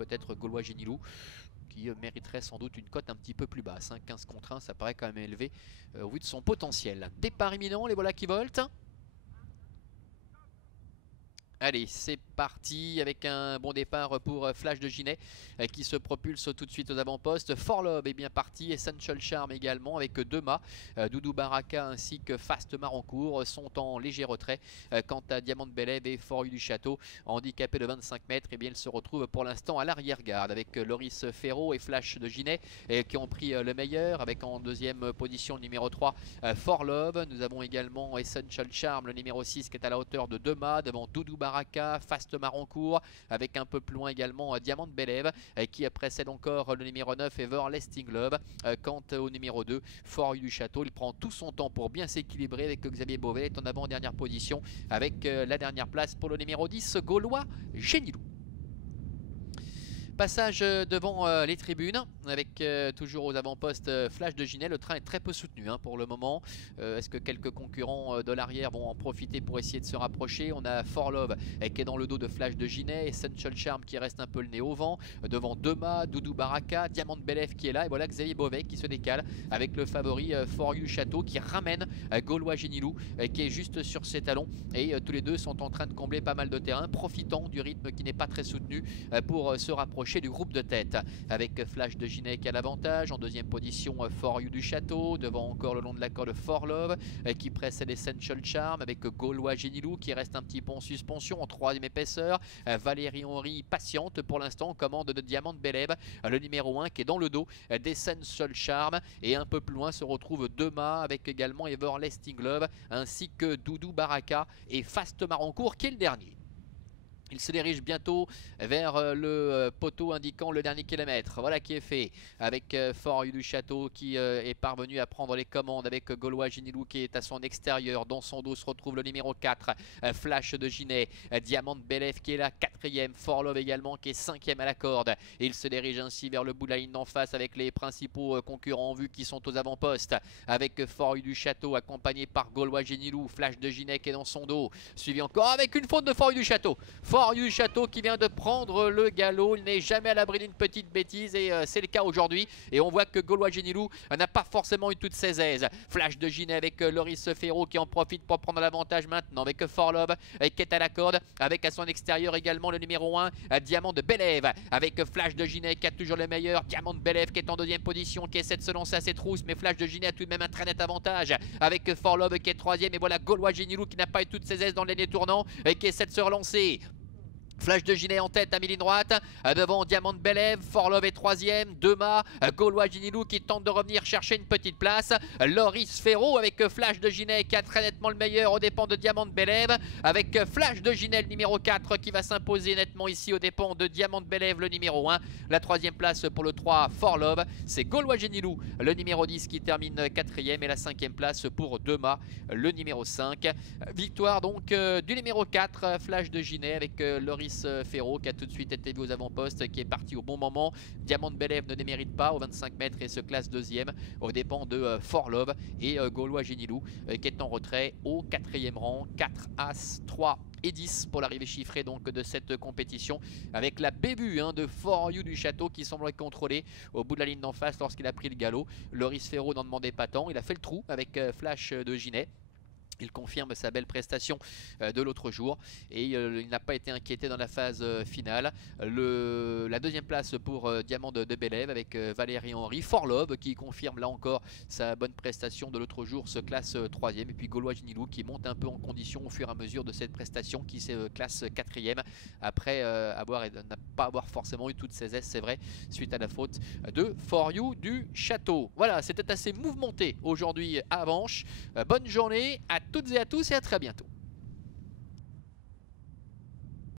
peut-être Gaulois Génilou, qui mériterait sans doute une cote un petit peu plus basse. 15 contre 1, ça paraît quand même élevé au vu de son potentiel. Départ imminent, les voilà qui voltent. Allez, c'est parti avec un bon départ pour Flash de Ginet qui se propulse tout de suite aux avant-postes. Forlob est bien parti, Essential Charm également avec deux mâts. Doudou Baraka ainsi que Fast Marancourt sont en léger retrait. Quant à Diamant de Bélève et Fort du Château, handicapé de 25 mètres, eh bien, ils se retrouvent pour l'instant à l'arrière-garde avec Loris Ferro et Flash de Ginet qui ont pris le meilleur avec en deuxième position le numéro 3 Forlob. Nous avons également Essential Charm, le numéro 6 qui est à la hauteur de deux mâts devant Doudou Baraka, Fast Marancourt, avec un peu plus loin également Diamant de Bélève qui précède encore le numéro 9 Everlasting Love. Quant au numéro 2 Fort du Château, il prend tout son temps pour bien s'équilibrer avec Xavier Beauvais est en avant-dernière position avec la dernière place pour le numéro 10 Gaulois Génilou. Passage devant les tribunes avec toujours aux avant-postes Flash de Ginet. Le train est très peu soutenu pour le moment. Est-ce que quelques concurrents de l'arrière vont en profiter pour essayer de se rapprocher? On a Forlove qui est dans le dos de Flash de Ginet, Essential Charm qui reste un peu le nez au vent. Devant Dema, Doudou Baraka, Diamant de Bélève qui est là. Et voilà Xavier Beauvais qui se décale avec le favori Fort du Château qui ramène Gaulois Génilou qui est juste sur ses talons. Et tous les deux sont en train de combler pas mal de terrain, profitant du rythme qui n'est pas très soutenu pour se rapprocher du groupe de tête avec Flash de Ginet qui a l'avantage. En deuxième position For You du Château, devant encore le long de la corde For Love qui précède Essential Charm avec Gaulois Génilou qui reste un petit peu en suspension en troisième épaisseur. Valérie Henry patiente pour l'instant, commande de Diamant de Bélève, le numéro 1 qui est dans le dos d'Essential Charm, et un peu plus loin se retrouve Dema avec également Everlasting Love ainsi que Doudou Baraka et Fast Marancourt qui est le dernier. Il se dirige bientôt vers le poteau indiquant le dernier kilomètre. Voilà qui est fait avec Fort du Château qui est parvenu à prendre les commandes avec Gaulois Génilou qui est à son extérieur. Dans son dos se retrouve le numéro 4, Flash de Ginet. Diamant de Bélève qui est là, 4e. Fort Love également qui est 5e à la corde. Et il se dirige ainsi vers le bout de la ligne d'en face avec les principaux concurrents en vue qui sont aux avant-postes. Avec Fort du Château accompagné par Gaulois Génilou. Flash de Ginet qui est dans son dos. Suivi encore avec une faute de Fort du Château. Fort du Château qui vient de prendre le galop. Il n'est jamais à l'abri d'une petite bêtise et c'est le cas aujourd'hui. Et on voit que Gaulois Génilou n'a pas forcément eu toutes ses aises. Flash de Ginet avec Loris Ferro qui en profite pour prendre l'avantage maintenant avec Fort Love qui est à la corde. Avec à son extérieur également le numéro 1, Diamant de Bélève. Avec Flash de Ginet qui a toujours le meilleur. Diamant de Bélève qui est en deuxième position, qui essaie de se lancer à ses trousses. Mais Flash de Ginet a tout de même un très net avantage. Avec Fort Love qui est 3e. Et voilà Gaulois Génilou qui n'a pas eu toutes ses aises dans le dernier tournant et qui essaie de se relancer. Flash de Ginet en tête à mi-ligne droite, devant Diamant de Bélève, Forlove est 3e, Dema, Gaulois Génilou qui tente de revenir chercher une petite place, Loris Ferro avec Flash de Ginet qui a très nettement le meilleur aux dépens de Diamant de Bélève, avec Flash de Ginet le numéro 4 qui va s'imposer nettement ici aux dépens de Diamant de Bélève le numéro 1, la 3e place pour le 3 Forlove, c'est Gaulois Génilou le numéro 10 qui termine 4e et la 5e place pour Dema le numéro 5, victoire donc du numéro 4 Flash de Ginet avec Loris Ferro qui a tout de suite été vu aux avant-postes, qui est parti au bon moment. Diamant de Bélève ne démérite pas aux 25 mètres et se classe 2e aux dépens de Fort Love et Gaulois Génilou qui est en retrait au 4e rang. 4 As, 3 et 10 pour l'arrivée chiffrée donc de cette compétition avec la bévue de For You du Château qui semble contrôler au bout de la ligne d'en face lorsqu'il a pris le galop. Loris Ferro n'en demandait pas tant, il a fait le trou avec Flash de Ginet. Il confirme sa belle prestation de l'autre jour et il n'a pas été inquiété dans la phase finale. La deuxième place pour Diamant de Bélève avec Valérie Henry. Forlove qui confirme là encore sa bonne prestation de l'autre jour se classe 3e. Et puis Gaulois Génilou qui monte un peu en condition au fur et à mesure de cette prestation qui se classe 4e après n'a pas avoir forcément eu toutes ses aises, c'est vrai, suite à la faute de For You du Château. Voilà, c'était assez mouvementé aujourd'hui à Avenches. Bonne journée à toutes et à tous et à très bientôt.